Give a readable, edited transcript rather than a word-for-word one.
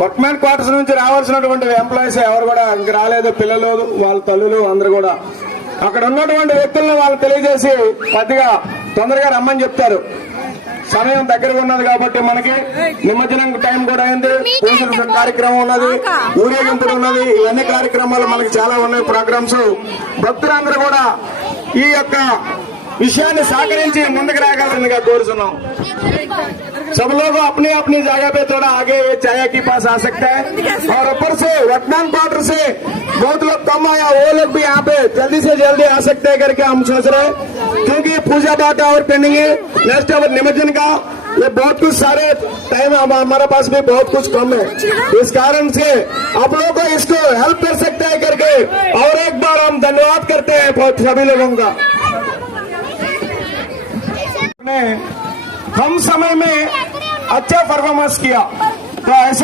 Workmen quarters నుంచి రావాల్సినటువంటి employees ఎవరు కూడా ఇంక రాలేదు, పిల్లలు వాళ్ళ తల్లులు అందరూ కూడా అక్కడ ఉన్నటువంటి వ్యక్తులను వాళ్ళు తెలియజేసి కొద్దిగా తొందరగా రమ్మని చెప్తారు. సమయం దగ్గరగా ఉన్నది కాబట్టి మనకి నిమజ్జనం టైం కూడా అయింది, పూజల కార్యక్రమం ఉన్నది, ఊరేగింపులు ఉన్నది, ఇవన్నీ కార్యక్రమాలు మనకి చాలా ఉన్నాయి ప్రోగ్రామ్స్. భక్తులందరూ కూడా ఈ యొక్క విషయాన్ని సహకరించి ముందుకు రాగలరుగా కోరుతున్నాం. सब लोग अपनी अपनी जगह पे थोड़ा आगे चाय के पास आ सकते हैं और ऊपर से वर्तमान क्वार्टर से बहुत लोग कम आया, वो लोग भी यहाँ पे जल्दी से जल्दी आ सकते हैं करके हम सोच रहे हैं, क्योंकि पूजा पाठ और पेंडिंग है नेक्स्ट और निमज्जन का ये बहुत कुछ सारे टाइम हमारे पास भी बहुत कुछ कम है, इस कारण से आप लोगों को इसको हेल्प कर सकते हैं करके और एक बार हम धन्यवाद करते हैं सभी लोगों का। कम समय में अच्छा परफॉर्मेंस किया तो ऐसा